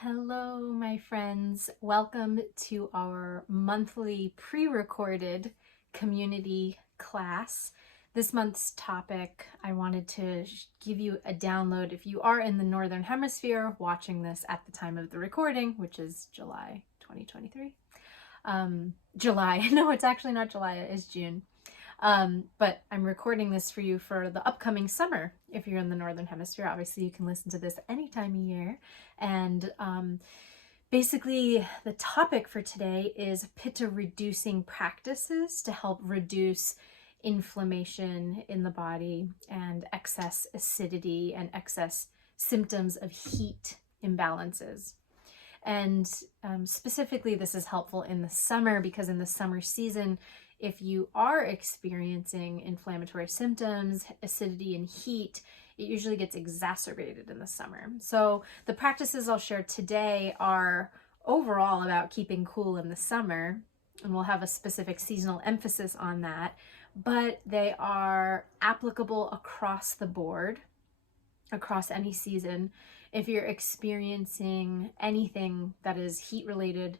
Hello, my friends. Welcome to our monthly pre-recorded community class. This month's topic, I wanted to give you a download if you are in the Northern Hemisphere watching this at the time of the recording, which is July 2023. No, it's actually not July, it is June. But I'm recording this for you for the upcoming summer. If you're in the Northern Hemisphere, obviously you can listen to this any time of year. And basically the topic for today is Pitta Reducing Practices to help reduce inflammation in the body and excess acidity and excess symptoms of heat imbalances. And specifically, this is helpful in the summer because in the summer season, if you are experiencing inflammatory symptoms, acidity, and heat, it usually gets exacerbated in the summer. So the practices I'll share today are overall about keeping cool in the summer, and we'll have a specific seasonal emphasis on that, but they are applicable across the board, across any season. If you're experiencing anything that is heat related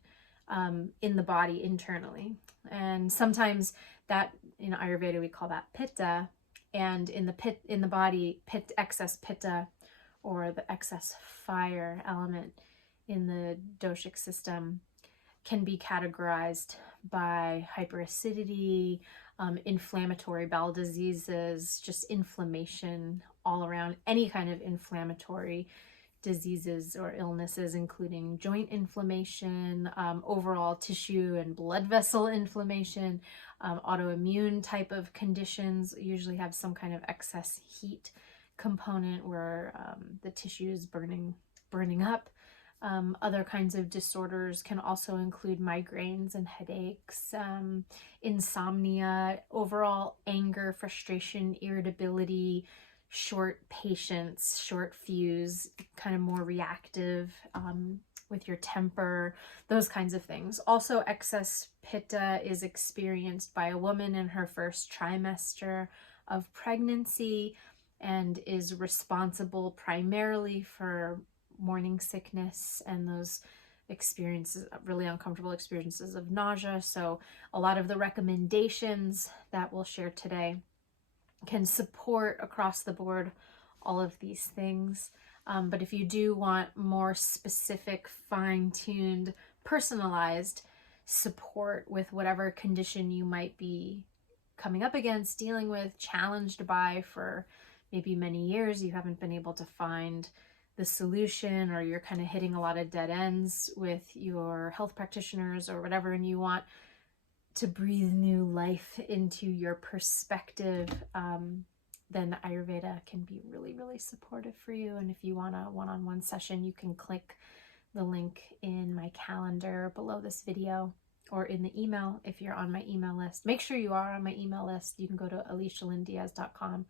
in the body internally. And sometimes that in Ayurveda we call that pitta, and in the body, excess pitta or the excess fire element in the doshic system can be categorized by hyperacidity, inflammatory bowel diseases, just inflammation all around, any kind of inflammatory diseases or illnesses, including joint inflammation, overall tissue and blood vessel inflammation, autoimmune type of conditions usually have some kind of excess heat component where the tissue is burning up. Other kinds of disorders can also include migraines and headaches, insomnia, overall anger, frustration, irritability, short patience, short fuse, kind of more reactive with your temper, those kinds of things. Also, excess pitta is experienced by a woman in her first trimester of pregnancy and is responsible primarily for morning sickness and those experiences, really uncomfortable experiences of nausea. So a lot of the recommendations that we'll share today can support across the board all of these things. But if you do want more specific, fine-tuned, personalized support with whatever condition you might be coming up against, dealing with, challenged by for maybe many years, you haven't been able to find the solution, or you're kind of hitting a lot of dead ends with your health practitioners or whatever, and you want to breathe new life into your perspective, then Ayurveda can be really, really supportive for you. And if you want a one-on-one session, you can click the link in my calendar below this video or in the email if you're on my email list. Make sure you are on my email list. You can go to alicialyndiaz.com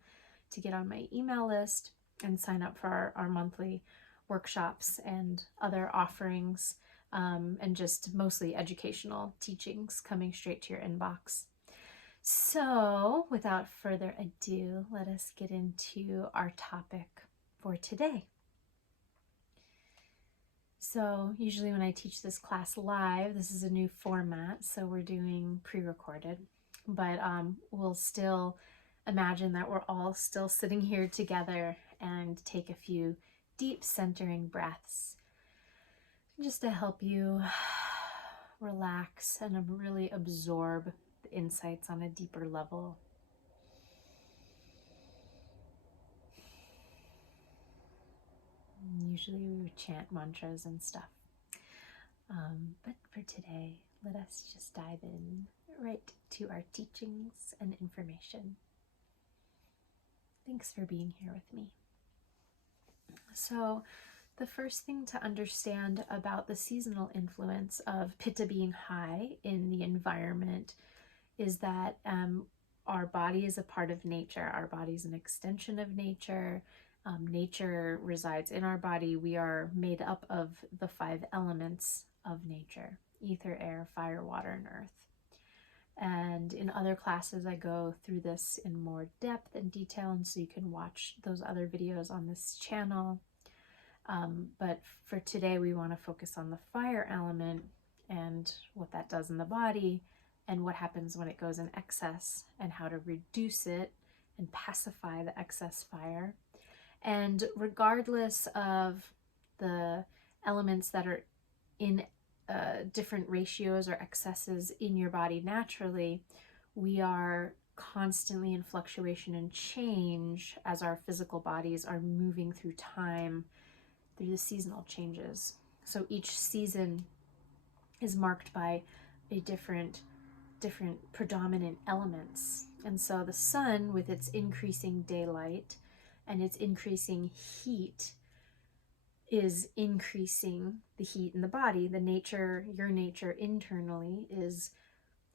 to get on my email list and sign up for our monthly workshops and other offerings. And just mostly educational teachings coming straight to your inbox. So without further ado, let us get into our topic for today. So usually when I teach this class live, this is a new format, so we're doing pre-recorded, but we'll still imagine that we're all still sitting here together and take a few deep centering breaths just to help you relax and really absorb the insights on a deeper level. Usually we would chant mantras and stuff. But for today, let us just dive in right to our teachings and information. Thanks for being here with me. So, the first thing to understand about the seasonal influence of Pitta being high in the environment is that our body is a part of nature. Our body is an extension of nature. Nature resides in our body. We are made up of the 5 elements of nature: ether, air, fire, water, and earth. And in other classes, I go through this in more depth and detail, and so you can watch those other videos on this channel. But for today, we want to focus on the fire element and what that does in the body and what happens when it goes in excess and how to reduce it and pacify the excess fire. And regardless of the elements that are in different ratios or excesses in your body naturally, we are constantly in fluctuation and change as our physical bodies are moving through time, through the seasonal changes. So each season is marked by a different predominant elements. And so the sun, with its increasing daylight and its increasing heat, is increasing the heat in the body. The nature, your nature internally, is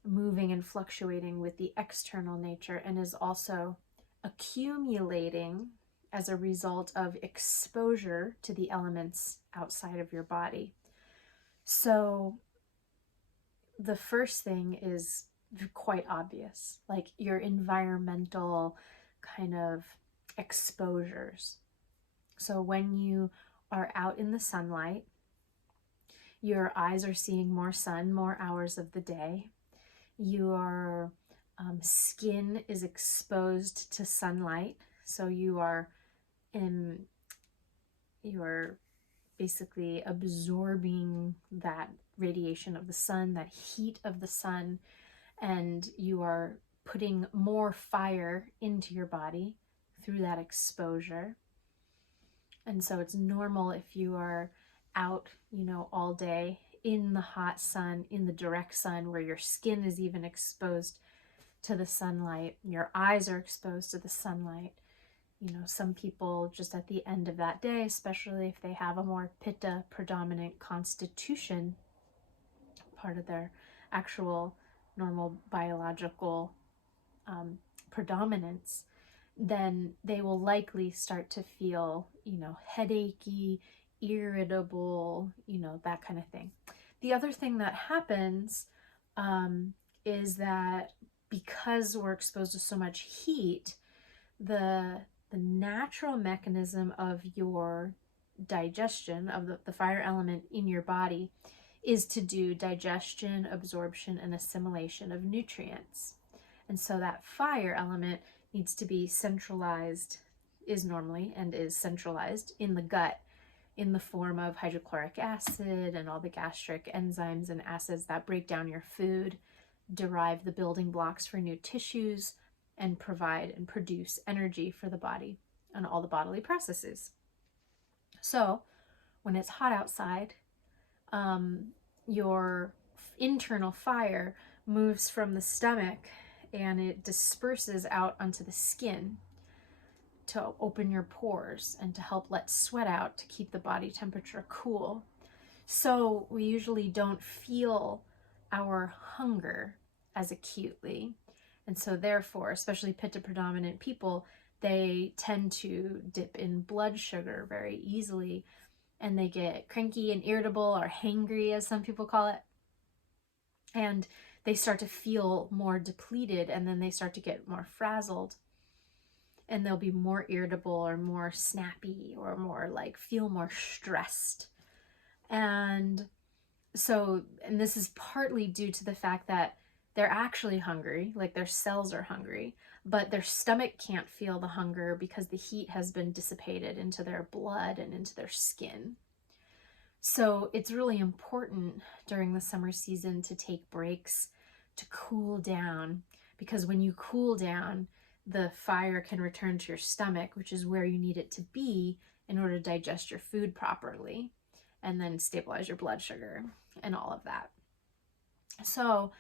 moving and fluctuating with the external nature and is also accumulating as a result of exposure to the elements outside of your body. So the first thing is quite obvious, like your environmental kind of exposures. So when you are out in the sunlight, your eyes are seeing more sun, more hours of the day. Your skin is exposed to sunlight, so you are basically absorbing that radiation of the sun, that heat of the sun, and you are putting more fire into your body through that exposure. And so it's normal if you are out, all day in the hot sun, in the direct sun, where your skin is even exposed to the sunlight, your eyes are exposed to the sunlight. Some people just at the end of that day, especially if they have a more Pitta predominant constitution, part of their actual normal biological predominance, then they will likely start to feel, headachy, irritable, that kind of thing. The other thing that happens is that because we're exposed to so much heat, the natural mechanism of your digestion, of the fire element in your body, is to do digestion, absorption, and assimilation of nutrients. And so that fire element needs to be centralized, is centralized in the gut in the form of hydrochloric acid and all the gastric enzymes and acids that break down your food, derive the building blocks for new tissues, and provide and produce energy for the body and all the bodily processes. So when it's hot outside, your internal fire moves from the stomach and it disperses out onto the skin to open your pores and to help let sweat out to keep the body temperature cool. So we usually don't feel our hunger as acutely. And so therefore, especially Pitta predominant people, they tend to dip in blood sugar very easily, and they get cranky and irritable, or hangry as some people call it. And they start to feel more depleted, and then they start to get more frazzled, and they'll be more irritable or more snappy or more feel more stressed. And this is partly due to the fact that they're actually hungry, their cells are hungry, but their stomach can't feel the hunger because the heat has been dissipated into their blood and into their skin. So it's really important during the summer season to take breaks, to cool down, because when you cool down, the fire can return to your stomach, which is where you need it to be in order to digest your food properly and then stabilize your blood sugar and all of that. So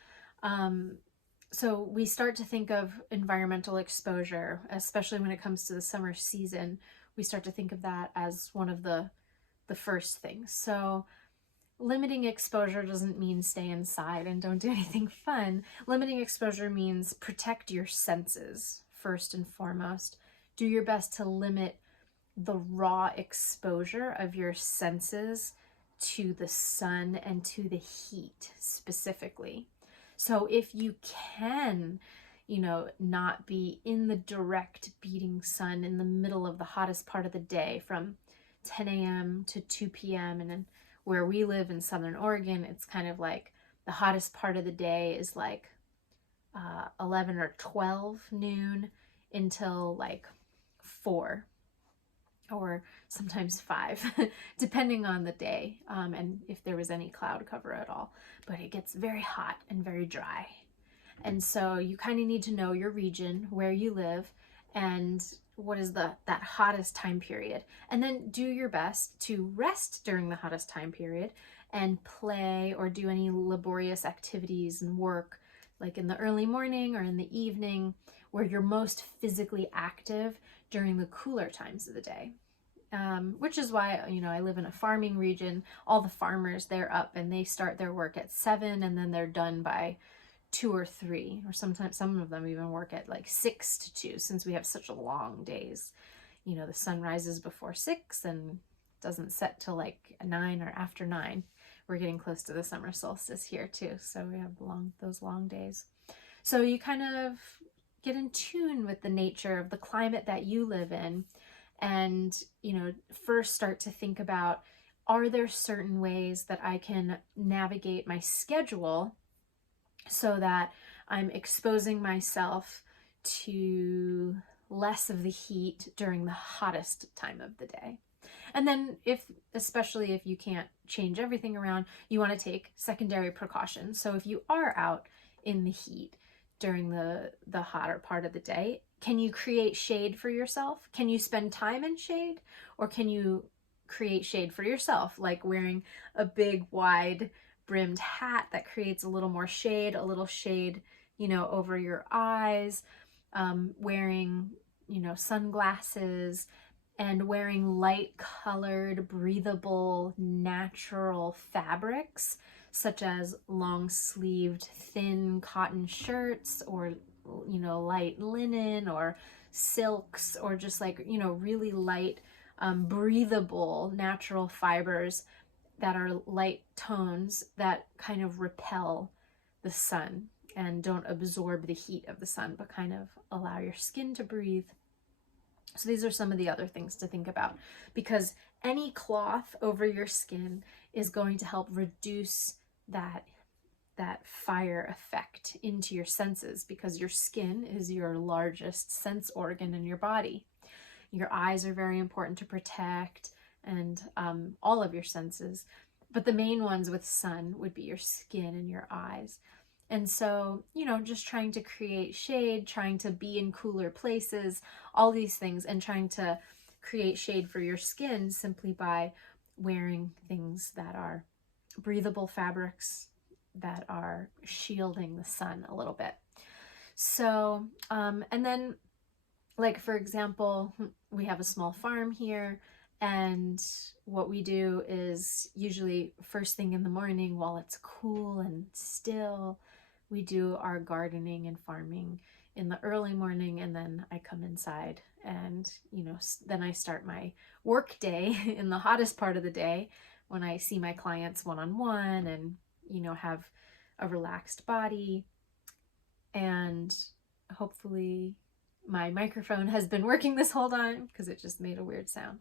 we start to think of environmental exposure, especially when it comes to the summer season. We start to think of that as one of the first things. So limiting exposure doesn't mean stay inside and don't do anything fun. Limiting exposure means protect your senses first and foremost. Do your best to limit the raw exposure of your senses to the sun and to the heat specifically. So if you can, not be in the direct beating sun in the middle of the hottest part of the day from 10 a.m. to 2 p.m. And then where we live in Southern Oregon, it's kind of like the hottest part of the day is like 11 or 12 noon until like 4 or sometimes 5, depending on the day, and if there was any cloud cover at all. But it gets very hot and very dry. And so you kind of need to know your region, where you live, and what is that hottest time period. And then do your best to rest during the hottest time period and play or do any laborious activities and work like in the early morning or in the evening, where you're most physically active during the cooler times of the day. Which is why, I live in a farming region. All the farmers, they're up and they start their work at 7 and then they're done by 2 or 3, or sometimes some of them even work at like 6 to 2, since we have such long days. The sun rises before 6 and doesn't set till like 9 or after 9. We're getting close to the summer solstice here too, so we have those long days. So you kind of get in tune with the nature of the climate that you live in, and first start to think about, are there certain ways that I can navigate my schedule so that I'm exposing myself to less of the heat during the hottest time of the day. And then especially if you can't change everything around, you want to take secondary precautions. So if you are out in the heat during the hotter part of the day, can you create shade for yourself? Can you spend time in shade? Or can you create shade for yourself, like wearing a big wide brimmed hat that creates a little more shade, over your eyes, wearing, sunglasses, and wearing light colored, breathable, natural fabrics, such as long sleeved, thin cotton shirts, or, light linen or silks, or just like, really light, breathable, natural fibers that are light tones that kind of repel the sun and don't absorb the heat of the sun, but kind of allow your skin to breathe. So these are some of the other things to think about, because any cloth over your skin is going to help reduce that fire effect into your senses, because your skin is your largest sense organ in your body. Your eyes are very important to protect, and all of your senses. But the main ones with sun would be your skin and your eyes. And so, just trying to create shade, trying to be in cooler places, all these things, and trying to create shade for your skin simply by wearing things that are breathable fabrics that are shielding the sun a little bit. So, and then, like, for example, we have a small farm here, and what we do is usually first thing in the morning, while it's cool and still, we do our gardening and farming in the early morning, and then I come inside and, then I start my work day in the hottest part of the day, when I see my clients one-on-one and, have a relaxed body. And hopefully my microphone has been working this whole time, because it just made a weird sound.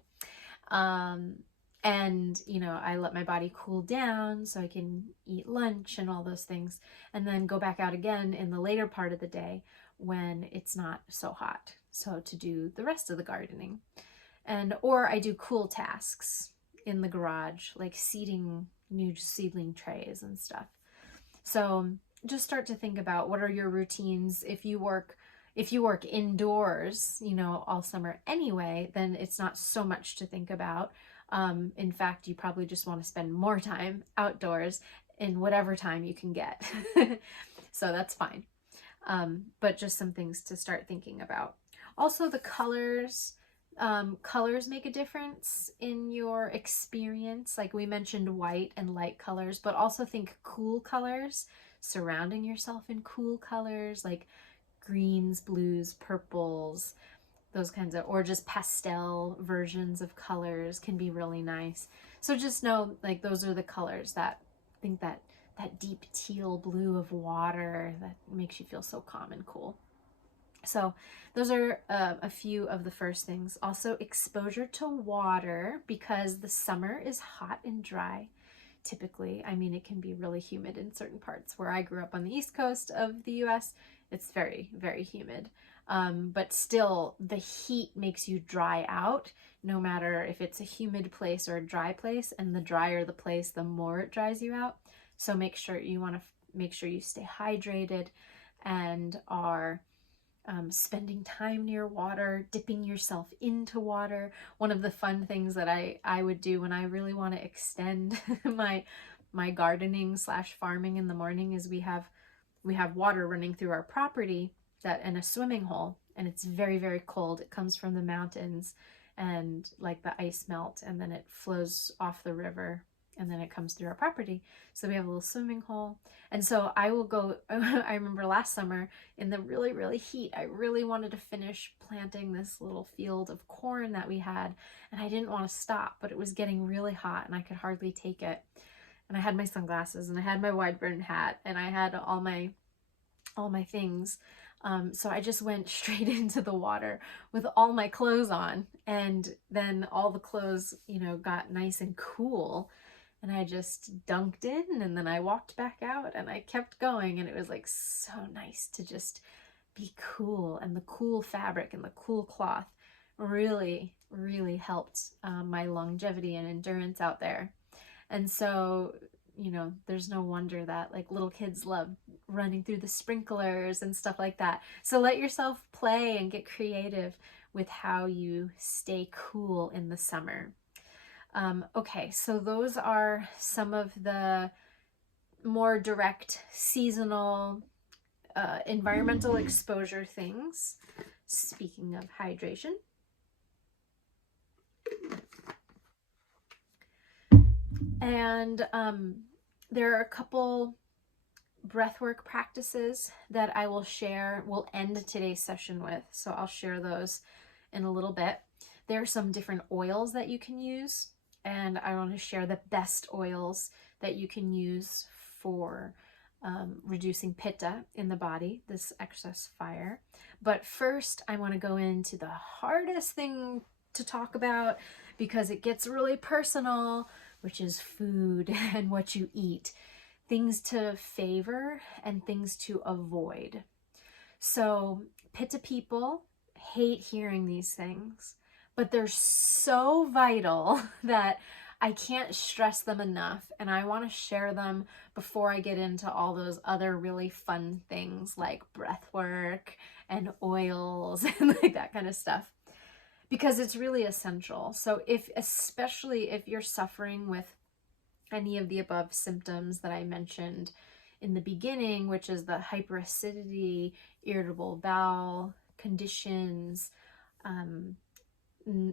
And, I let my body cool down so I can eat lunch and all those things, and then go back out again in the later part of the day when it's not so hot, so to do the rest of the gardening. Or I do cool tasks in the garage, like seeding new seedling trays and stuff. So just start to think about, what are your routines? If you work indoors, all summer anyway, then it's not so much to think about. In fact, you probably just want to spend more time outdoors in whatever time you can get. So that's fine. But just some things to start thinking about. Also, the colors. Colors make a difference in your experience. Like we mentioned, white and light colors, but also think cool colors, surrounding yourself in cool colors, like greens, blues, purples, those kinds of, or just pastel versions of colors can be really nice. So just know, like, those are the colors that deep teal blue of water that makes you feel so calm and cool. So those are a few of the first things. Also, exposure to water, because the summer is hot and dry. Typically, I mean, it can be really humid in certain parts. Where I grew up on the East Coast of the US, it's very, very humid. But still, the heat makes you dry out, no matter if it's a humid place or a dry place. And the drier the place, the more it dries you out. So make sure you stay hydrated and are spending time near water, dipping yourself into water. One of the fun things that I would do when I really want to extend my gardening / farming in the morning is we have water running through our property that in a swimming hole, and it's very, very cold. It comes from the mountains, and like the ice melt, and then it flows off the river, and then it comes through our property. So we have a little swimming hole. And so I will go, I remember last summer in the really, really heat, I really wanted to finish planting this little field of corn that we had, and I didn't want to stop, but it was getting really hot and I could hardly take it. And I had my sunglasses and I had my wide brimmed hat and I had all my things. So I just went straight into the water with all my clothes on, and then all the clothes, got nice and cool, and I just dunked in, and then I walked back out and I kept going, and it was like so nice to just be cool, and the cool fabric and the cool cloth really, really helped my longevity and endurance out there. And so, there's no wonder that like little kids love running through the sprinklers and stuff like that. So let yourself play and get creative with how you stay cool in the summer. Okay, so those are some of the more direct seasonal environmental exposure things. Speaking of hydration. And there are a couple breathwork practices that I will share, we'll end today's session with. So I'll share those in a little bit. There are some different oils that you can use, and I want to share the best oils that you can use for reducing pitta in the body, this excess fire. But first, I want to go into the hardest thing to talk about because it gets really personal, which is food and what you eat. Things to favor and things to avoid. So Pitta people hate hearing these things, but they're so vital that I can't stress them enough, and I want to share them before I get into all those other really fun things like breath work and oils and like that kind of stuff, because it's really essential. So especially if you're suffering with any of the above symptoms that I mentioned in the beginning, which is the hyperacidity, irritable bowel conditions,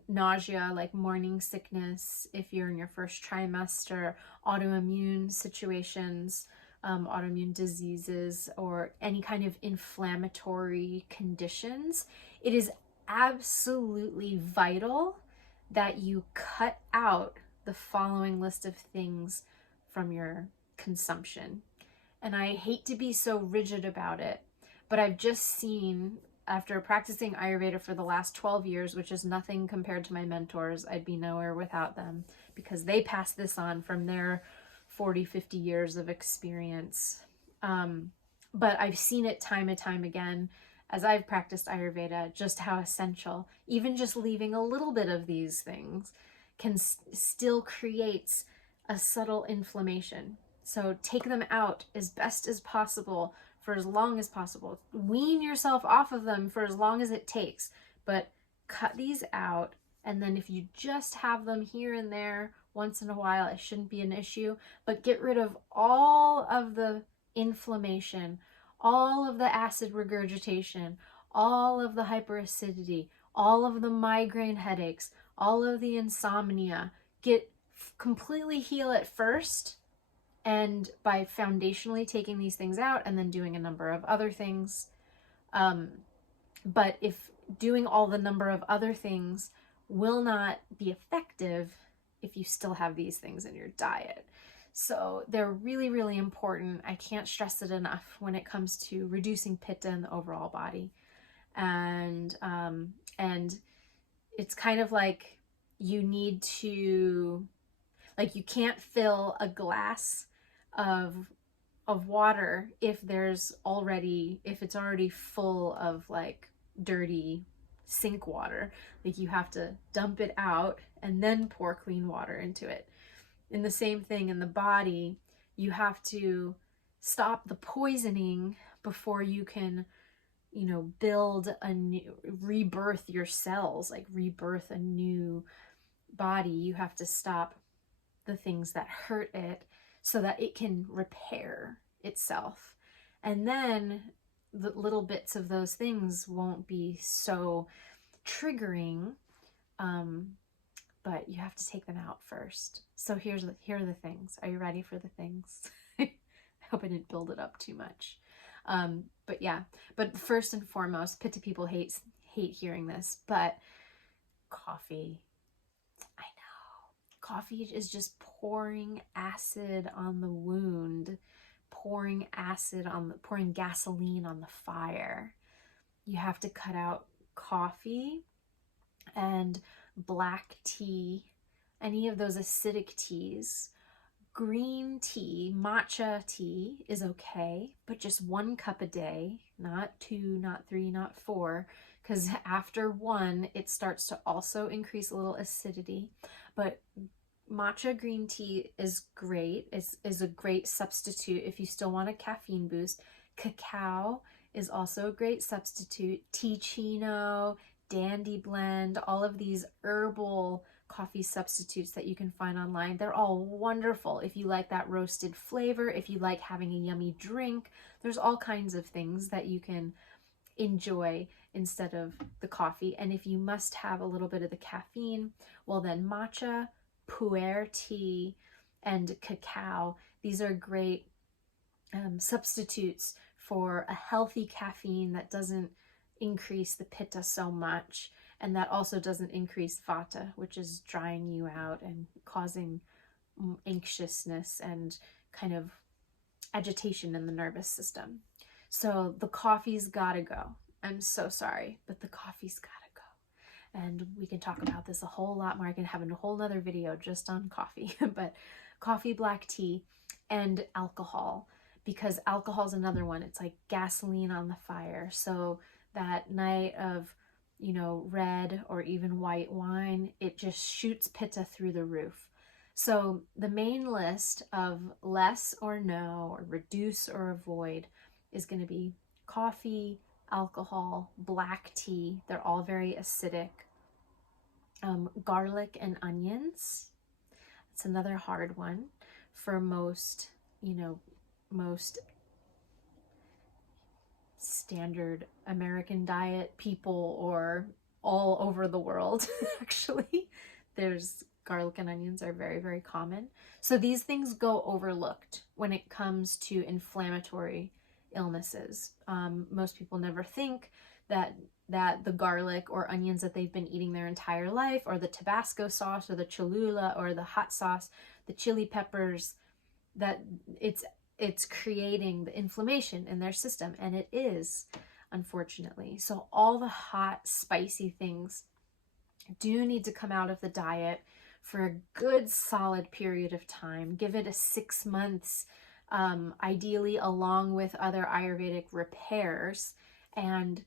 nausea, like morning sickness, if you're in your first trimester, autoimmune situations, autoimmune diseases, or any kind of inflammatory conditions, it is absolutely vital that you cut out the following list of things from your consumption. And I hate to be so rigid about it, but I've just seen, after practicing Ayurveda for the last 12 years, which is nothing compared to my mentors, I'd be nowhere without them because they passed this on from their 40, 50 years of experience. But I've seen it time and time again as I've practiced Ayurveda, just how essential, even just leaving a little bit of these things still creates a subtle inflammation. So take them out as best as possible for as long as possible. Wean yourself off of them for as long as it takes, but cut these out. And then if you just have them here and there once in a while, it shouldn't be an issue, but get rid of all of the inflammation, all of the acid regurgitation, all of the hyperacidity, all of the migraine headaches, all of the insomnia. Completely heal it first, and by foundationally taking these things out and then doing a number of other things. But if doing all the number of other things will not be effective if you still have these things in your diet. So they're really, really important. I can't stress it enough when it comes to reducing pitta in the overall body. And it's kind of like you need to, like, you can't fill a glass of water if it's already full of like dirty sink water. Like, you have to dump it out and then pour clean water into it. In the same thing in the body, you have to stop the poisoning before you can, build rebirth your cells, like rebirth a new body. You have to stop the things that hurt it so that it can repair itself. And then the little bits of those things won't be so triggering, but you have to take them out first. So here are the things. Are you ready for the things? I hope I didn't build it up too much. But yeah, but first and foremost, Pitta people hate hearing this, but coffee. I know. Coffee is just pouring acid on the wound, pouring gasoline on the fire. You have to cut out coffee and black tea, any of those acidic teas. Green tea, matcha tea is okay, but just 1 cup a day, not 2, not 3, not 4, because after 1, it starts to also increase a little acidity. But matcha green tea is great. Is a great substitute if you still want a caffeine boost. Cacao is also a great substitute. Teachino, Dandy Blend, all of these herbal coffee substitutes that you can find online, they're all wonderful. If you like that roasted flavor, if you like having a yummy drink, there's all kinds of things that you can enjoy instead of the coffee. And if you must have a little bit of the caffeine, well then matcha, pu'er tea, and cacao, these are great substitutes for a healthy caffeine that doesn't increase the pitta so much, and that also doesn't increase vata, which is drying you out and causing anxiousness and kind of agitation in the nervous system. So the coffee's gotta go. I'm so sorry, but the coffee's gotta go. And we can talk about this a whole lot more. I can have a whole nother video just on coffee, but coffee, black tea, and alcohol, because alcohol is another one. It's like gasoline on the fire. So that night of, red or even white wine, it just shoots pitta through the roof. So the main list of less or no, or reduce or avoid, is going to be coffee, alcohol, black tea. They're all very acidic. Garlic and onions. It's another hard one for most standard American diet people, or all over the world. Actually, there's garlic and onions are very, very common. So these things go overlooked when it comes to inflammatory illnesses. Most people never think that the garlic or onions that they've been eating their entire life, or the Tabasco sauce, or the Cholula, or the hot sauce, the chili peppers, that it's creating the inflammation in their system, and it is, unfortunately. So all the hot, spicy things do need to come out of the diet for a good solid period of time. Give it a 6 months, ideally along with other Ayurvedic repairs, and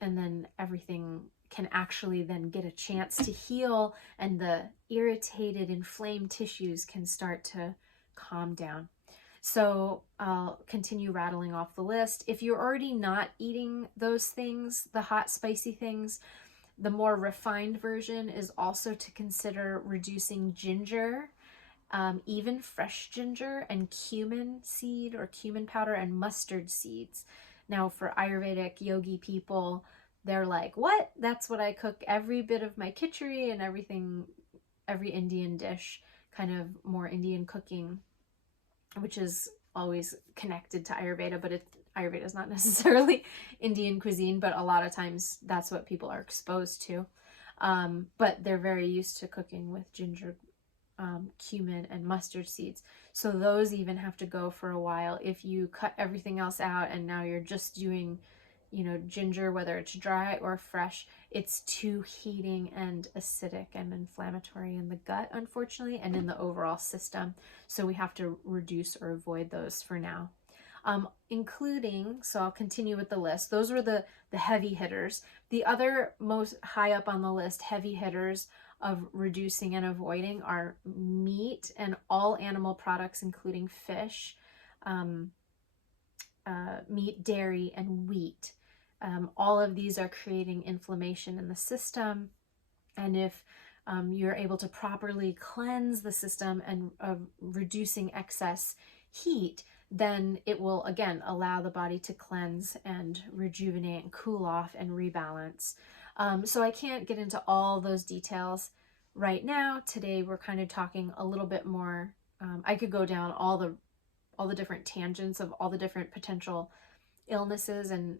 then everything can actually then get a chance to heal, and the irritated, inflamed tissues can start to calm down. So I'll continue rattling off the list. If you're already not eating those things, the hot, spicy things, the more refined version is also to consider reducing ginger, even fresh ginger, and cumin seed or cumin powder, and mustard seeds. Now, for Ayurvedic yogi people, they're like, what? That's what I cook every bit of my khichdi and everything, every Indian dish, kind of more Indian cooking, which is always connected to Ayurveda, but Ayurveda is not necessarily Indian cuisine, but a lot of times that's what people are exposed to. But they're very used to cooking with ginger, cumin, and mustard seeds. So those even have to go for a while. If you cut everything else out and now you're just doing, ginger, whether it's dry or fresh, it's too heating and acidic and inflammatory in the gut, unfortunately, and in the overall system. So we have to reduce or avoid those for now. Including, so I'll continue with the list. Those were the heavy hitters. The other most high up on the list, heavy hitters of reducing and avoiding, are meat and all animal products, including fish, meat, dairy, and wheat. All of these are creating inflammation in the system. And if you're able to properly cleanse the system and reducing excess heat, then it will, again, allow the body to cleanse and rejuvenate and cool off and rebalance. So I can't get into all those details right now. Today, we're kind of talking a little bit more. I could go down all the different tangents of all the different potential illnesses and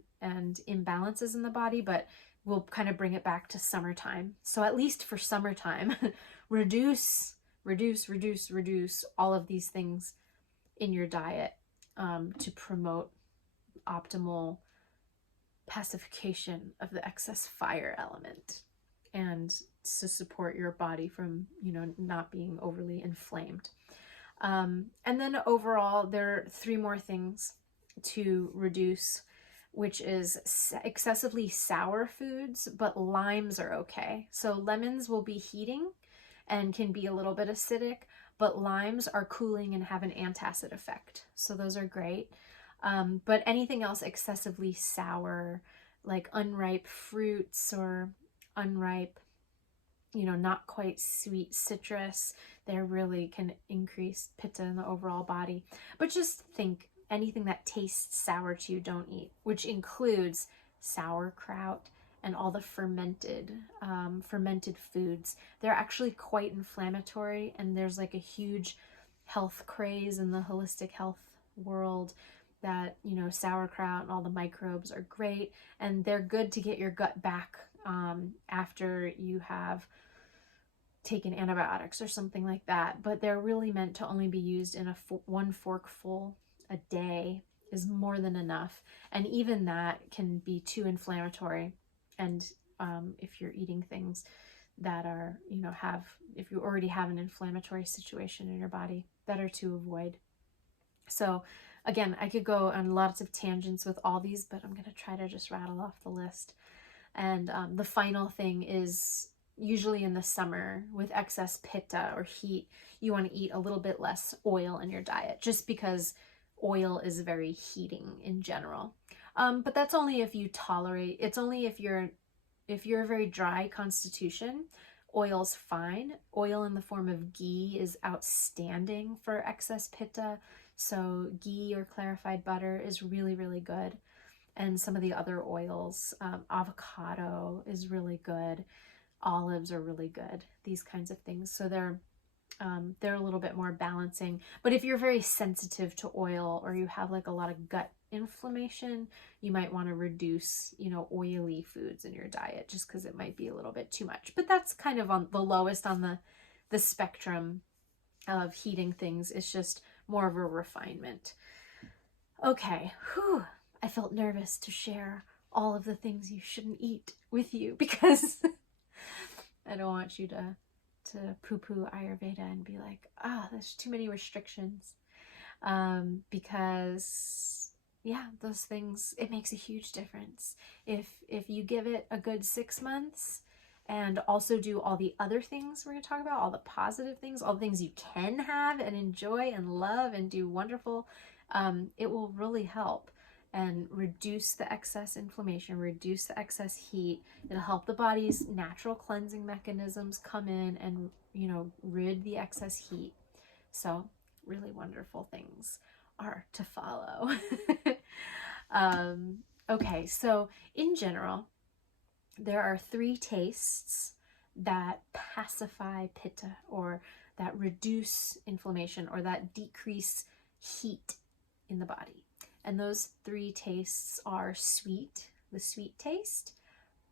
imbalances in the body, but we'll kind of bring it back to summertime. So at least for summertime, reduce all of these things in your diet to promote optimal pacification of the excess fire element and to support your body from, not being overly inflamed. And then overall, there are 3 more things to reduce, which is excessively sour foods, but limes are okay. So lemons will be heating and can be a little bit acidic, but limes are cooling and have an antacid effect. So those are great. But anything else excessively sour, like unripe fruits or unripe, not quite sweet citrus, they really can increase pitta in the overall body. But just think, anything that tastes sour to you, don't eat, which includes sauerkraut and all the fermented foods. They're actually quite inflammatory, and there's like a huge health craze in the holistic health world that, sauerkraut and all the microbes are great, and they're good to get your gut back after you have taken antibiotics or something like that. But they're really meant to only be used in one forkful a day is more than enough, and even that can be too inflammatory. And if you're eating things that are, if you already have an inflammatory situation in your body, better to avoid. So again, I could go on lots of tangents with all these, but I'm going to try to just rattle off the list. And the final thing is, usually in the summer with excess pitta or heat, you want to eat a little bit less oil in your diet, just because oil is very heating in general. But that's only if you tolerate. It's only if you're a very dry constitution, oil's fine. Oil in the form of ghee is outstanding for excess pitta. So ghee or clarified butter is really, really good. And some of the other oils, avocado is really good. Olives are really good. These kinds of things. So they're a little bit more balancing. But if you're very sensitive to oil, or you have like a lot of gut inflammation, you might want to reduce, oily foods in your diet, just because it might be a little bit too much. But that's kind of on the lowest on the spectrum of heating things. It's just more of a refinement. Okay, I felt nervous to share all of the things you shouldn't eat with you, because I don't want you to poo-poo Ayurveda and be like, there's too many restrictions. Because those things, it makes a huge difference. If you give it a good 6 months and also do all the other things we're going to talk about, all the positive things, all the things you can have and enjoy and love and do wonderful, it will really help and reduce the excess inflammation, reduce the excess heat. It'll help the body's natural cleansing mechanisms come in and, rid the excess heat. So really wonderful things are to follow. Okay, so in general, there are 3 tastes that pacify pitta, or that reduce inflammation, or that decrease heat in the body. And those 3 tastes are sweet, the sweet taste,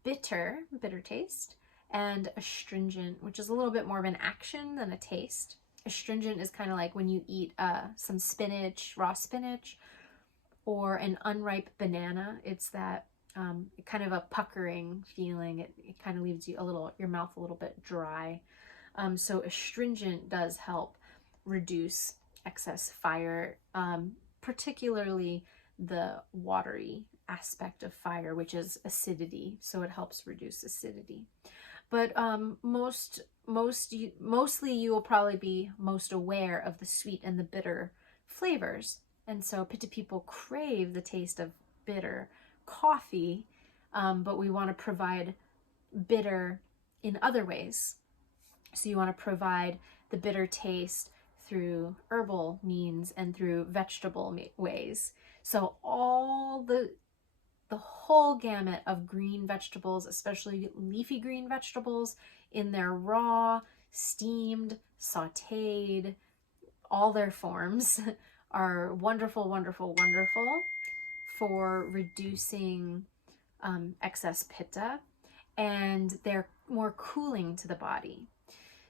bitter taste, and astringent, which is a little bit more of an action than a taste. Astringent is kind of like when you eat some spinach, raw spinach, or an unripe banana. It's that kind of a puckering feeling. It kind of leaves your mouth a little bit dry. So astringent does help reduce excess fire, particularly the watery aspect of fire, which is acidity. So it helps reduce acidity. But mostly you will probably be most aware of the sweet and the bitter flavors. And so Pitta people crave the taste of bitter coffee, but we want to provide bitter in other ways. So you want to provide the bitter taste through herbal means and through vegetable ways. So the whole gamut of green vegetables, especially leafy green vegetables, in their raw, steamed, sauteed, all their forms are wonderful, wonderful, wonderful for reducing excess pitta, and they're more cooling to the body.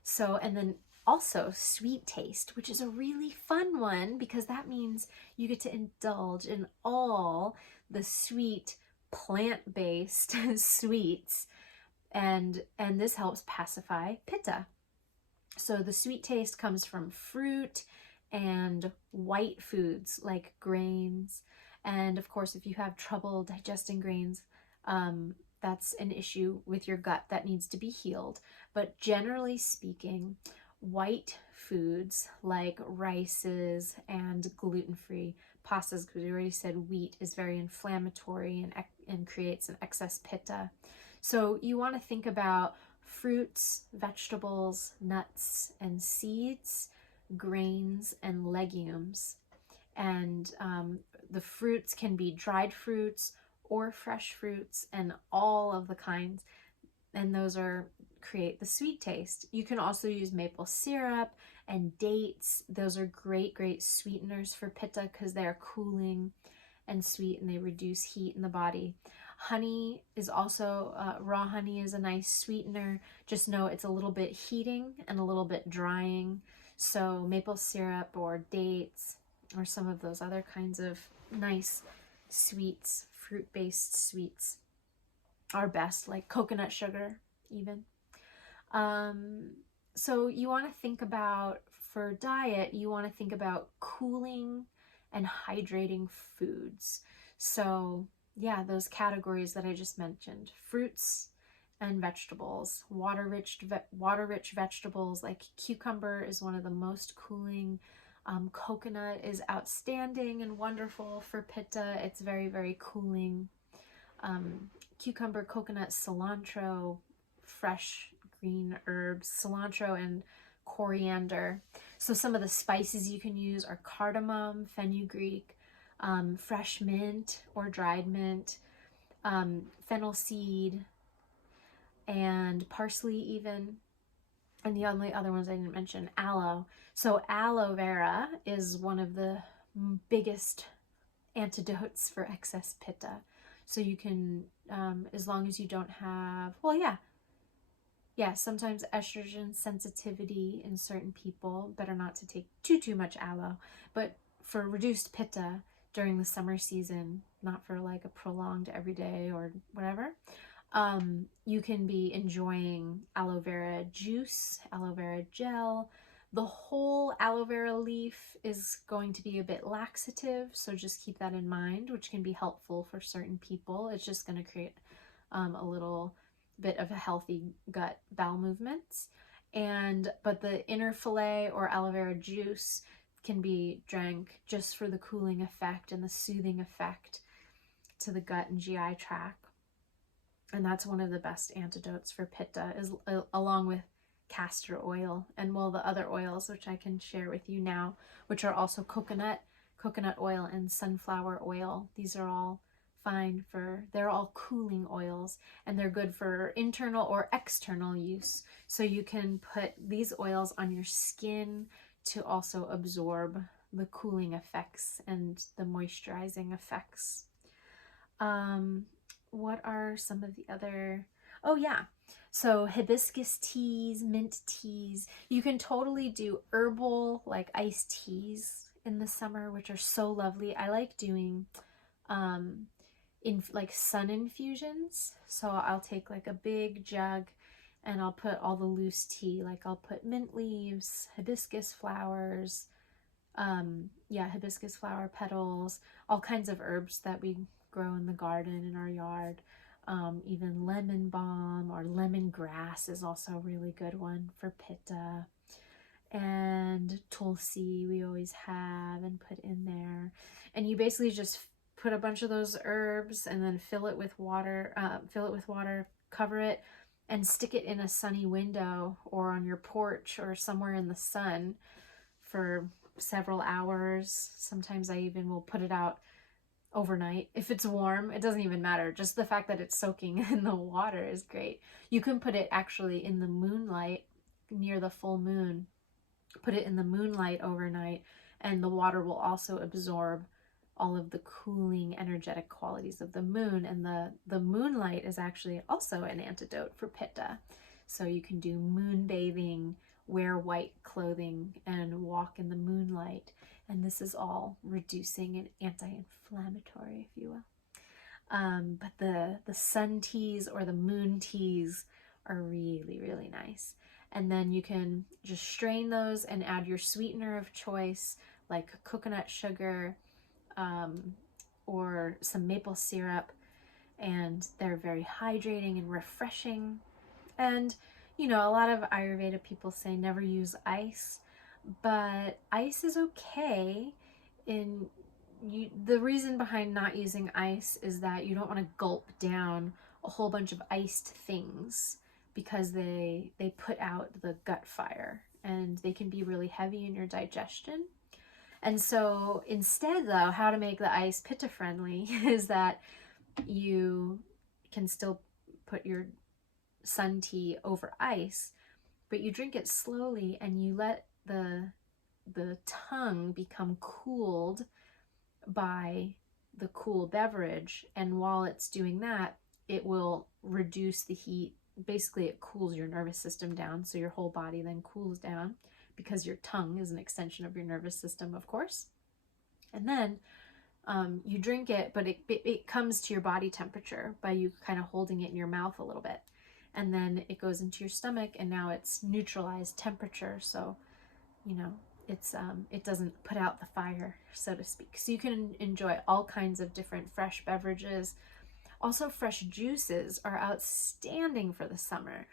So, and then also sweet taste, which is a really fun one because that means you get to indulge in all the sweet plant-based sweets, and this helps pacify pitta. So the sweet taste comes from fruit and white foods like grains, and of course if you have trouble digesting grains, that's an issue with your gut that needs to be healed. But generally speaking, white foods like rices and gluten-free pastas, because we already said wheat is very inflammatory and creates an excess pitta. So you want to think about fruits, vegetables, nuts and seeds, grains and legumes. And the fruits can be dried fruits or fresh fruits and all of the kinds, and those create the sweet taste. You can also use maple syrup and dates. Those are great sweeteners for pitta because they're cooling and sweet and they reduce heat in the body. Honey is also, raw honey is a nice sweetener. Just know it's a little bit heating and a little bit drying. So maple syrup or dates or some of those other kinds of nice sweets, fruit-based sweets are best, like coconut sugar even. So you want to think about, for diet, you want to think about cooling and hydrating foods. So yeah, those categories that I just mentioned, fruits and vegetables, water-rich vegetables like cucumber is one of the most cooling. Coconut is outstanding and wonderful for pitta. It's very cooling. Cucumber, coconut, cilantro, fresh green herbs, cilantro and coriander. So some of the spices you can use are cardamom, fenugreek, fresh mint or dried mint, fennel seed, and parsley even. And the only other ones I didn't mention, aloe. So aloe vera is one of the biggest antidotes for excess pitta. So you can, as long as you don't have, well, yeah, sometimes estrogen sensitivity in certain people, better not to take too much aloe. But for reduced pitta during the summer season, not for like a prolonged everyday or whatever, you can be enjoying aloe vera juice, aloe vera gel. The whole aloe vera leaf is going to be a bit laxative, so just keep that in mind, which can be helpful for certain people. It's just going to create a little bit of a healthy gut bowel movements. But the inner fillet or aloe vera juice can be drank just for the cooling effect and the soothing effect to the gut and GI tract. And that's one of the best antidotes for pitta, is along with castor oil and, well, the other oils which I can share with you now, which are also coconut oil and sunflower oil. These are all fine they're all cooling oils, and they're good for internal or external use. So you can put these oils on your skin to also absorb the cooling effects and the moisturizing effects. What are some of the other, oh yeah, so hibiscus teas, mint teas. You can totally do herbal like iced teas in the summer, which are so lovely. I like doing in like sun infusions. So I'll take like a big jug and I'll put all the loose tea. Like I'll put mint leaves, hibiscus flowers, hibiscus flower petals, all kinds of herbs that we grow in the garden in our yard. Even lemon balm or lemongrass is also a really good one for pitta. And tulsi we always have and put in there. And you basically just put a bunch of those herbs and then fill it with water, cover it, and stick it in a sunny window or on your porch or somewhere in the sun for several hours. Sometimes I even will put it out overnight. If it's warm, it doesn't even matter. Just the fact that it's soaking in the water is great. You can put it actually in the moonlight near the full moon. Put it in the moonlight overnight, and the water will also absorb all of the cooling energetic qualities of the moon. And the moonlight is actually also an antidote for pitta. So you can do moon bathing, wear white clothing, and walk in the moonlight. And this is all reducing and anti-inflammatory, if you will. But the sun teas or the moon teas are really, really nice. And then you can just strain those and add your sweetener of choice, like coconut sugar or some maple syrup. And they're very hydrating and refreshing. And, you know, a lot of Ayurveda people say never use ice, but ice is okay. The reason behind not using ice is that you don't want to gulp down a whole bunch of iced things, because they put out the gut fire and they can be really heavy in your digestion. And so instead, though, how to make the ice pitta friendly is that you can still put your sun tea over ice, but you drink it slowly and you let the tongue become cooled by the cool beverage. And while it's doing that, it will reduce the heat. Basically, it cools your nervous system down, so your whole body then cools down, because your tongue is an extension of your nervous system, of course. And then you drink it, but it comes to your body temperature by you kind of holding it in your mouth a little bit. And then it goes into your stomach, and now it's neutralized temperature, so, you know, it doesn't put out the fire, so to speak. So you can enjoy all kinds of different fresh beverages. Also, fresh juices are outstanding for the summer.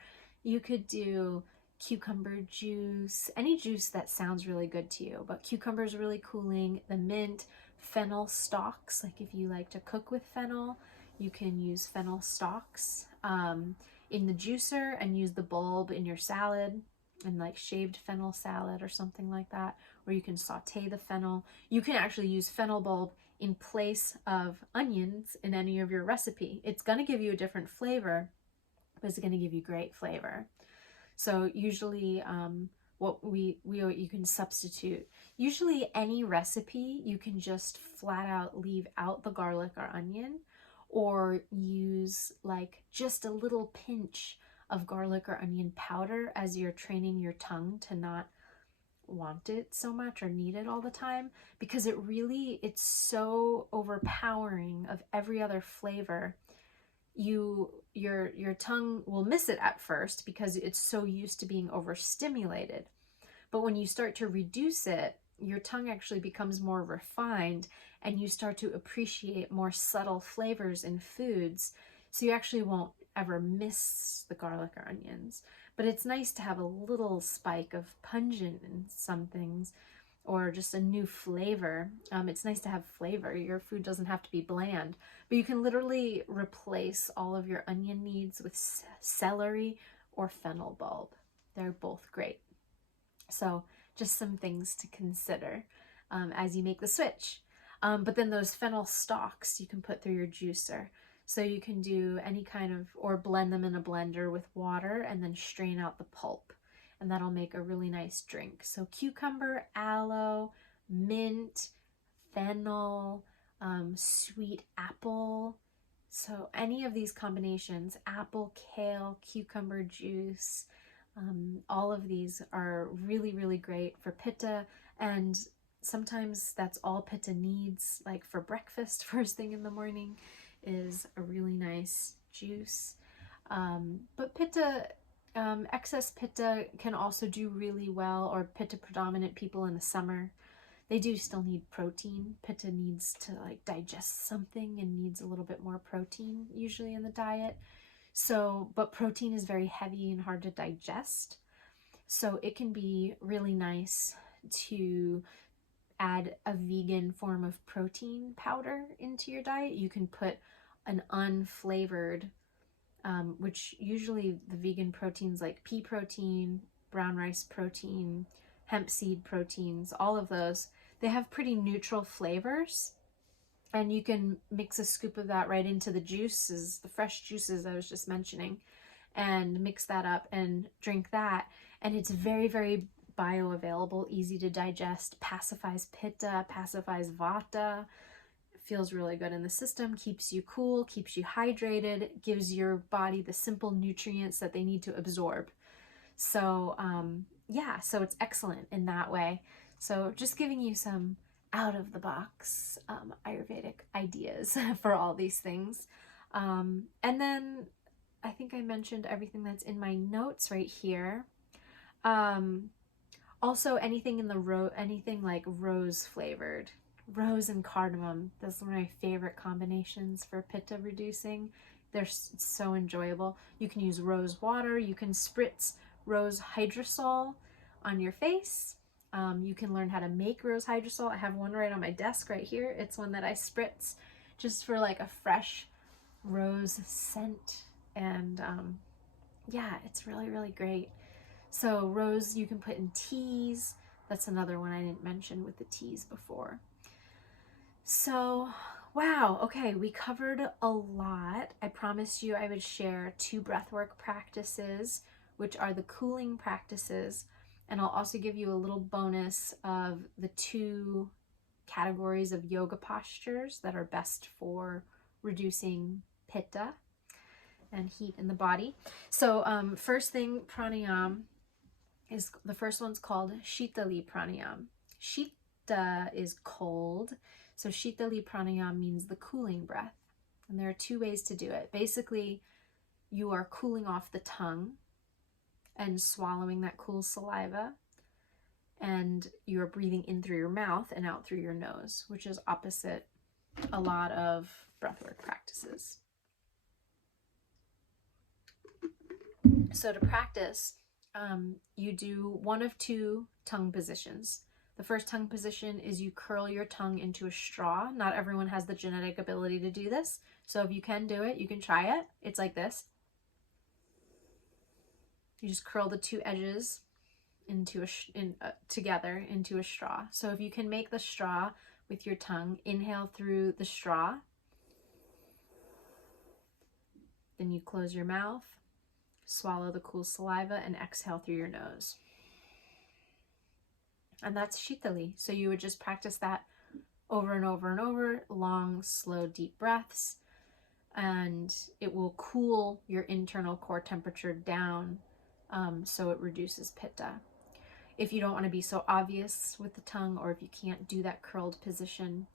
You could do cucumber juice, any juice that sounds really good to you, but cucumber is really cooling. The mint, fennel stalks, like if you like to cook with fennel, you can use fennel stalks in the juicer and use the bulb in your salad, and like shaved fennel salad or something like that, or you can saute the fennel. You can actually use fennel bulb in place of onions in any of your recipe. It's going to give you a different flavor, but it's going to give you great flavor. So usually you can substitute. Usually any recipe, you can just flat out leave out the garlic or onion, or use like just a little pinch of garlic or onion powder as you're training your tongue to not want it so much or need it all the time, because it's so overpowering of every other flavor. Your tongue will miss it at first because it's so used to being overstimulated. But when you start to reduce it, your tongue actually becomes more refined, and you start to appreciate more subtle flavors in foods. So you actually won't ever miss the garlic or onions. But it's nice to have a little spike of pungent in some things, or just a new flavor. It's nice to have flavor. Your food doesn't have to be bland, but you can literally replace all of your onion needs with celery or fennel bulb. They're both great. So just some things to consider as you make the switch. But then those fennel stalks you can put through your juicer. So you can do any kind of, or blend them in a blender with water and then strain out the pulp. And that'll make a really nice drink. So cucumber, aloe, mint, fennel, sweet apple. So any of these combinations, apple, kale, cucumber juice, all of these are really, really great for pitta. And sometimes that's all pitta needs, like for breakfast first thing in the morning. is a really nice juice. But Pitta, excess Pitta can also do really well, or Pitta predominant people in the summer. They do still need protein. Pitta needs to like digest something and needs a little bit more protein usually in the diet. So, but protein is very heavy and hard to digest. So it can be really nice to add a vegan form of protein powder into your diet. You can put an unflavored, which usually the vegan proteins like pea protein, brown rice protein, hemp seed proteins, all of those, they have pretty neutral flavors. And you can mix a scoop of that right into the juices, the fresh juices I was just mentioning, and mix that up and drink that. And it's very, very bioavailable, easy to digest, pacifies Pitta, pacifies Vata, feels really good in the system, keeps you cool, keeps you hydrated, gives your body the simple nutrients that they need to absorb. So yeah, so it's excellent in that way. So just giving you some out of the box Ayurvedic ideas for all these things. And then I think I mentioned everything that's in my notes right here. Also anything in the anything like rose flavored. Rose and cardamom, that's one of my favorite combinations for Pitta reducing. They're so enjoyable. You can use rose water, you can spritz rose hydrosol on your face. You can learn how to make rose hydrosol. I have one right on my desk right here. It's one that I spritz just for like a fresh rose scent. And yeah, it's really, really great. So rose you can put in teas. That's another one I didn't mention with the teas before. So, wow, okay, we covered a lot. I promised you I would share 2 breathwork practices, which are the cooling practices, and I'll also give you a little bonus of the 2 categories of yoga postures that are best for reducing Pitta and heat in the body. So, first thing, pranayam, is the first one's called Shitali pranayam. Shita is cold. So Shitali pranayam means the cooling breath. And there are 2 ways to do it. Basically, you are cooling off the tongue and swallowing that cool saliva. And you are breathing in through your mouth and out through your nose, which is opposite a lot of breathwork practices. So to practice, you do one of 2 tongue positions. The first tongue position is you curl your tongue into a straw. Not everyone has the genetic ability to do this. So if you can do it, you can try it. It's like this. You just curl the 2 edges into together into a straw. So if you can make the straw with your tongue, inhale through the straw. Then you close your mouth, swallow the cool saliva, and exhale through your nose. And that's Shitali. So you would just practice that over and over and over, long, slow, deep breaths, and it will cool your internal core temperature down, so it reduces Pitta. If you don't want to be so obvious with the tongue, or if you can't do that curled position,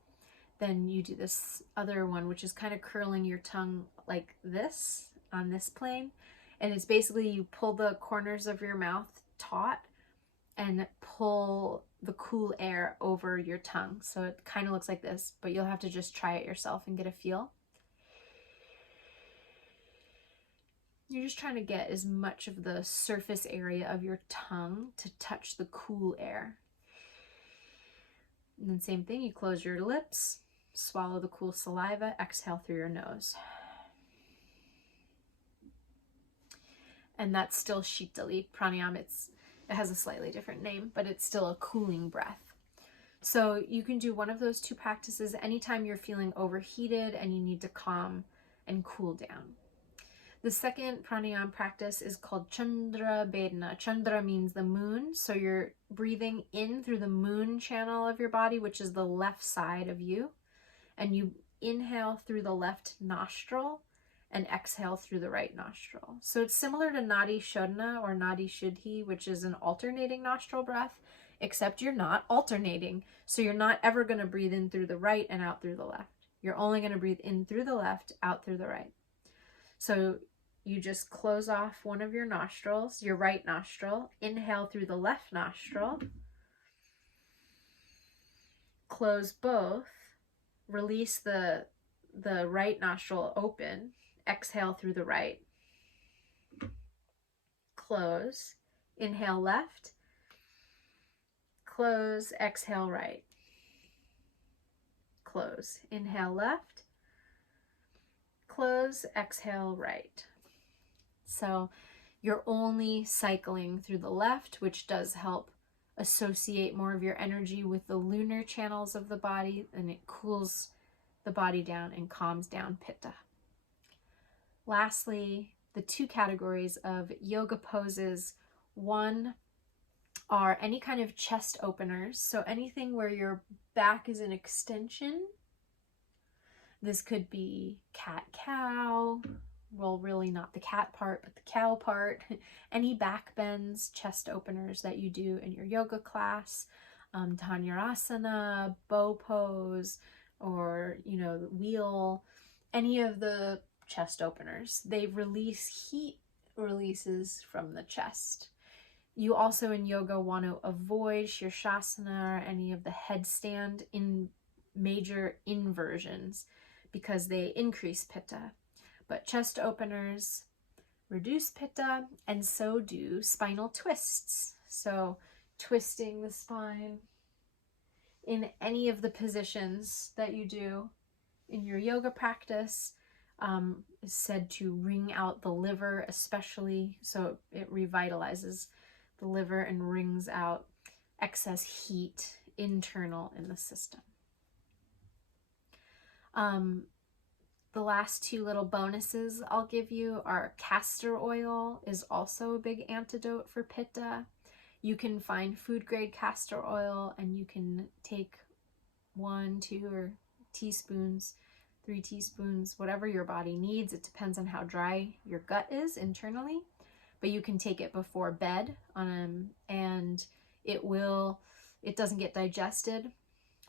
then you do this other one, which is kind of curling your tongue like this on this plane. And it's basically you pull the corners of your mouth taut and pull the cool air over your tongue. So it kind of looks like this, but you'll have to just try it yourself and get a feel. You're just trying to get as much of the surface area of your tongue to touch the cool air. And then same thing, you close your lips, swallow the cool saliva, exhale through your nose. And that's still Shitali pranayam. It has a slightly different name, but it's still a cooling breath. So you can do one of those 2 practices anytime you're feeling overheated and you need to calm and cool down. The second pranayam practice is called Chandra Bedana. Chandra means the moon, so you're breathing in through the moon channel of your body, which is the left side of you, and you inhale through the left nostril and exhale through the right nostril. So it's similar to Nadi Shodhana or Nadi Shuddhi, which is an alternating nostril breath, except you're not alternating. So you're not ever going to breathe in through the right and out through the left. You're only going to breathe in through the left, out through the right. So you just close off one of your nostrils, your right nostril, inhale through the left nostril, close both, release the right nostril open, exhale through the right, close, inhale left, close, exhale right, close, inhale left, close, exhale right. So you're only cycling through the left, which does help associate more of your energy with the lunar channels of the body, and it cools the body down and calms down Pitta. Lastly, the two categories of yoga poses. One are any kind of chest openers, so anything where your back is an extension. This could be cat-cow, well, really not the cat part, but the cow part. Any back bends, chest openers that you do in your yoga class, Dhanurasana, bow pose, or, the wheel, any of the chest openers. They release heat releases from the chest. You also in yoga want to avoid Shirshasana or any of the headstand in major inversions because they increase Pitta. But chest openers reduce Pitta, and so do spinal twists. So twisting the spine in any of the positions that you do in your yoga practice is said to wring out the liver, especially, so it revitalizes the liver and wrings out excess heat internal in the system. The last two little bonuses I'll give you are castor oil is also a big antidote for Pitta. You can find food grade castor oil and you can take 1, 2, or teaspoons, 3 teaspoons, whatever your body needs. It depends on how dry your gut is internally, but you can take it before bed and it doesn't get digested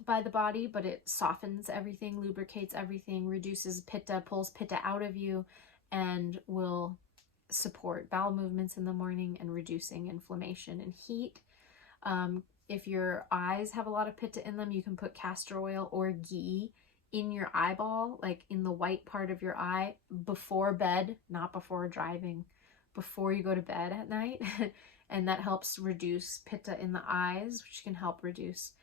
by the body, but it softens everything, lubricates everything, reduces Pitta, pulls Pitta out of you, and will support bowel movements in the morning and reducing inflammation and heat. If your eyes have a lot of Pitta in them, you can put castor oil or ghee in your eyeball, like in the white part of your eye, before bed, not before driving, before you go to bed at night. And that helps reduce Pitta in the eyes, which can help reduce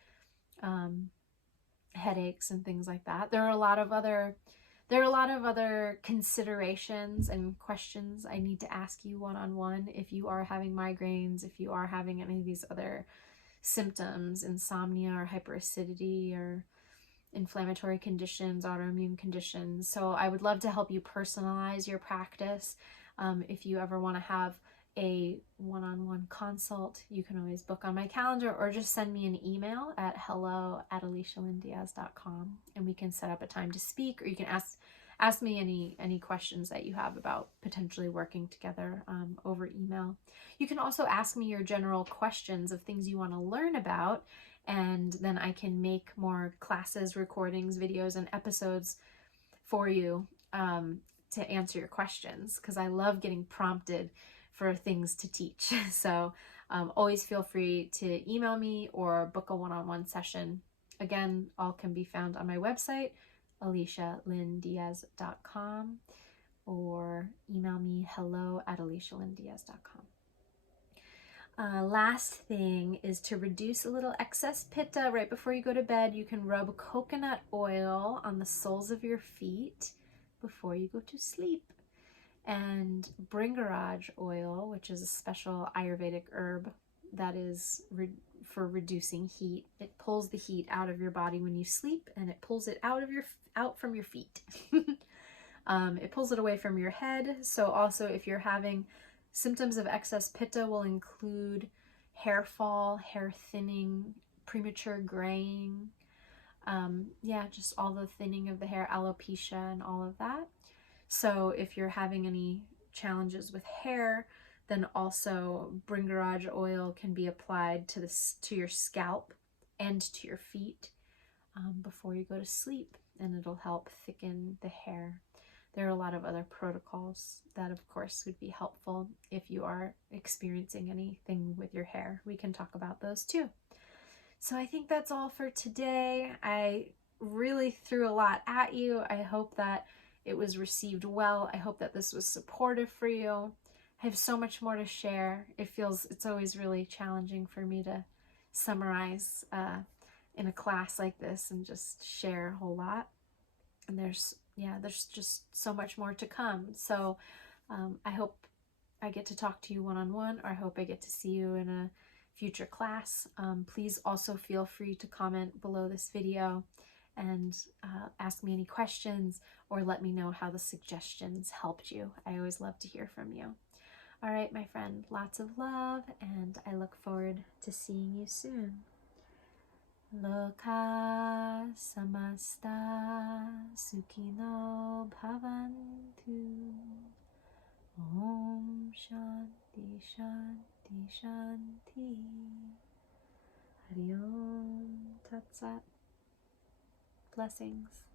headaches and things like that. There are a lot of other considerations and questions I need to ask you one-on-one if you are having migraines, if you are having any of these other symptoms, insomnia or hyperacidity or inflammatory conditions, autoimmune conditions. So I would love to help you personalize your practice. If you ever want to have a one-on-one consult, you can always book on my calendar or just send me an email at hello@alicialyndiaz.com and we can set up a time to speak, or you can ask me any questions that you have about potentially working together over email. You can also ask me your general questions of things you want to learn about, and then I can make more classes, recordings, videos, and episodes for you to answer your questions, because I love getting prompted for things to teach. So always feel free to email me or book a one-on-one session. Again, all can be found on my website, alicialyndiaz.com, or email me hello@alicialyndiaz.com. Last thing is to reduce a little excess Pitta right before you go to bed. You can rub coconut oil on the soles of your feet before you go to sleep. And bringaraj oil, which is a special Ayurvedic herb that is for reducing heat. It pulls the heat out of your body when you sleep, and it pulls it out from your feet. It pulls it away from your head. So also if you're having symptoms of excess Pitta, will include hair fall, hair thinning, premature graying, just all the thinning of the hair, alopecia and all of that. So if you're having any challenges with hair, then also bringaraj oil can be applied to your scalp and to your feet before you go to sleep. and it'll help thicken the hair. There are a lot of other protocols that, of course, would be helpful if you are experiencing anything with your hair. We can talk about those too. So I think that's all for today. I really threw a lot at you. I hope that it was received well. I hope that this was supportive for you. I have so much more to share. It's always really challenging for me to summarize in a class like this and just share a whole lot. And there's just so much more to come. So I hope I get to talk to you one-on-one, or I hope I get to see you in a future class. Please also feel free to comment below this video and ask me any questions, or let me know how the suggestions helped you. I always love to hear from you. All right, my friend, lots of love, and I look forward to seeing you soon. Loka samasta sukhino bhavantu. Om Shanti Shanti Shanti. Hari Om Tat Sat. Blessings.